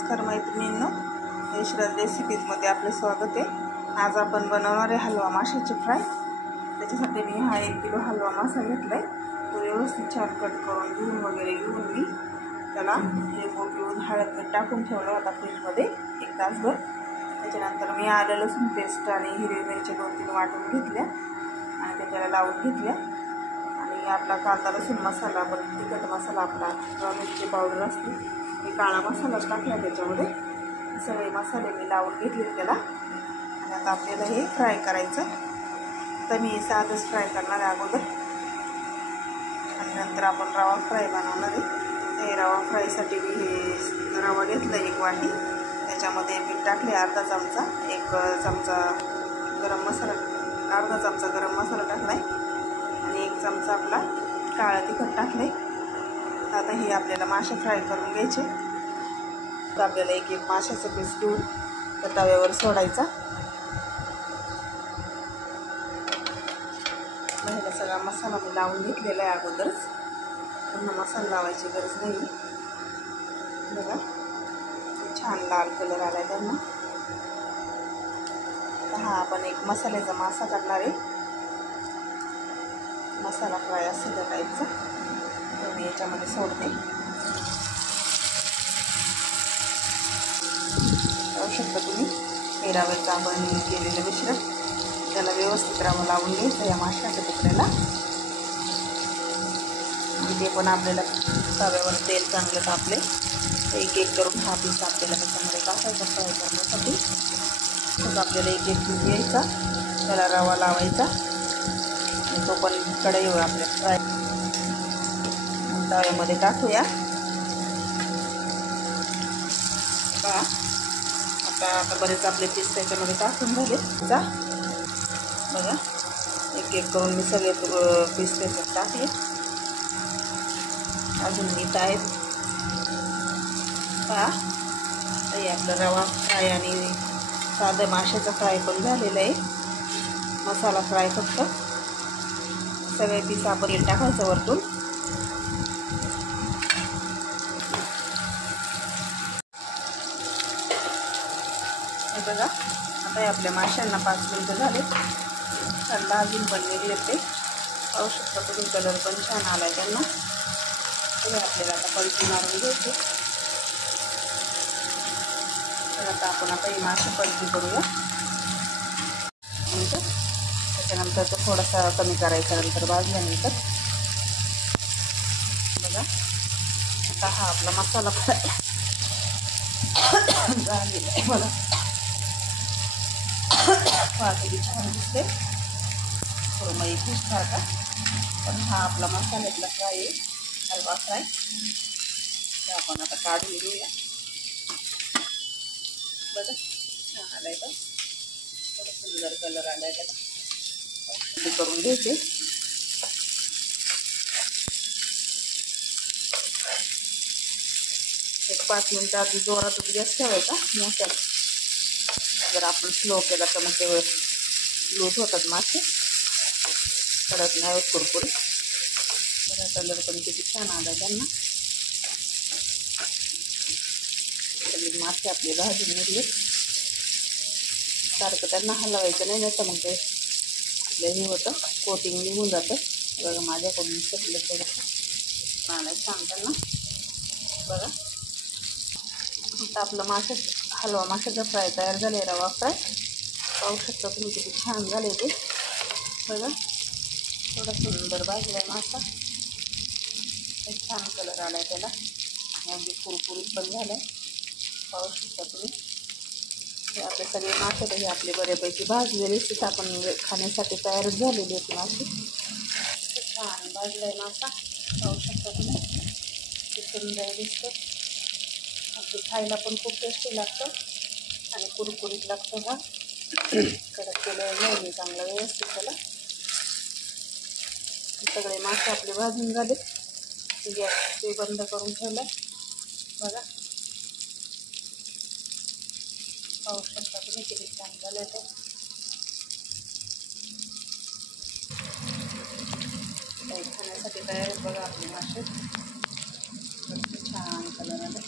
नमस्कार मैत्रिणींनो, यशराज रेसिपीजमध्ये आपले स्वागत आहे। आज आपण बनवणार आहे हलवा माशाचे फ्राय। त्याच्यासाठी मी हा 1 किलो हलवा मासा घेतलाय। तो व्यवस्थित छान कट करून धुवून वगैरे घेऊन मी त्याला लिंबू पिळून हळद मीठ टाकून ठेवला होता फ्रीजमध्ये 1 तासभर। त्याच्यानंतर मी आलं लसूण पेस्ट आणि हिरवी मिरची 2-3 वाटून घेतल्या आणि त्याला लावून घेतल्या आणि आपला कांदा लसूण मसाला, परत तिखट मसाला, आपला किंवा मिरची पावडर असते, मी काळा मसाला टाकला त्याच्यामध्ये। सगळे मसाले मी लावून घेतले त्याला आणि आता आपल्याला हे फ्राय करायचं। तर मी साधंच फ्राय करणार आहे अगोदर आणि नंतर आपण रवा फ्राय बनवणार आहे। ते रवा फ्रायसाठी मी हे रवा घेतला 1 वाटी, त्याच्यामध्ये मीठ टाकले अर्धा चमचा, 1 चमचा गरम मसाला, अर्धा चमचा गरम मसाला टाकलाय आणि 1 चमचा आपला काळा तिखट टाकले। आता हे आपल्याला मासे फ्राय करून घ्यायचे। तर आपल्याला एक माशाचा पीस घेऊन त्या तव्यावर सोडायचा। पहिला सगळा मसाला मी लावून घेतलेला आहे अगोदरच, पुन्हा मसाला लावायची गरज नाही। बघा छान लाल कलर आलाय त्यांना। हा आपण एक मसाल्याचा मासा करणार आहे, मसाला फ्राय असेल त्या टाईपचा। तर मी याच्यामध्ये सोडते। पाहू शकता तुम्ही हे रव्याचं आपण केलेलं मिश्रण, त्याला व्यवस्थित रवा लावून घ्यायचं या माशाच्या तुकड्याला आणि ते पण आपल्याला तव्यावर तेल चांगलं तापले एक एक करून हा पीस आपल्याला त्याच्यामध्ये टाकायचा फ्राय करण्यासाठी। मग आपल्याला एक एक पीस घ्यायचा, त्याला रवा लावायचा आणि तो पण कढईवर आपल्या फ्राय तव्यामध्ये टाकूया। आता बरेच आपले पीस त्याच्यामध्ये टाकून झाले। बघा एक एक करून मी सगळे पीस त्याच्यात टाकले, अजून मीठ आहेत। पहा हे आपलं रवा फ्राय आणि साधं माशाचा फ्राय पण झालेलं आहे। मसाला फ्राय फक्त सगळे पीस आपण टाकायचं वरतून। हे बघा आता आपल्या माशांना 5 मिनिटं झाले, छान भाजून पण निघले ते। पाहू शकता तुम्ही कलर पण छान आलाय त्यांना। तर आपल्याला आता पलटी मारून घ्यायची। तर आता हे मासे पलटी करूया। त्याच्यानंतर तो थोडासा कमी करायचा नंतर भाजल्यानंतर। बघा आता हा आपला मसाला फ्राय झालेला आहे। मला किती छान दिसते, थोडं मग सारखा, पण हा आपला मसाल्यातला फ्राय आहे, हलवा फ्राय। तर आपण आता काढून घेऊया। बघा छान आलाय का, थोडं सुंदर कलर आलाय त्याला। ते करून घ्यायचे। एक 5 मिनिटं आधी जोरातच गॅस ठेवायचा मोठ्यात, जर आपण स्लो केला तर मग ते लूज होतात मासे, कडक नाही होत कुरकुरीत। बघा कलर पण किती छान आला त्यांना। सगळे मासे आपले भाजून निघले। सारखं त्यांना हलवायचं नाही, नाही तर मग ते आपलं हे होतं, कोटिंग निघून जातं। बघा माझ्याकडून सगळं थोडंसं आलं छान त्यांना। बघा आता आपलं हलवा माशाचा फ्राय तयार झाले, रवा फ्राय। पाहू शकता तुम्ही किती छान झाले ते। बघा थोडा सुंदर भाजलाय मासा, छान कलर आलाय त्याला, अगदी कुरकुरीत पण झालाय। पाहू शकता तुम्ही हे आपले सगळे मासे हे आपले बऱ्यापैकी भाजलेले आहेत, आपण खाण्यासाठी तयारच झालेले आहेत मासे। छान भाजलाय मासा, पाहू शकता तुम्ही किती सुंदर दिसतं। अगदी खायला पण खूप टेस्टी लागतं आणि कुरकुरीत लागतं। हा कडक केलं नाही चांगलं व्यवस्थित त्याला। सगळे मासे आपले भाजून झाले, गॅस ते बंद करून ठेवलं। बघा पाहू शकता तुम्ही किती छान झालं ते। खाण्यासाठी तयार आहेत बघा आपले मासे, छान कलर आले।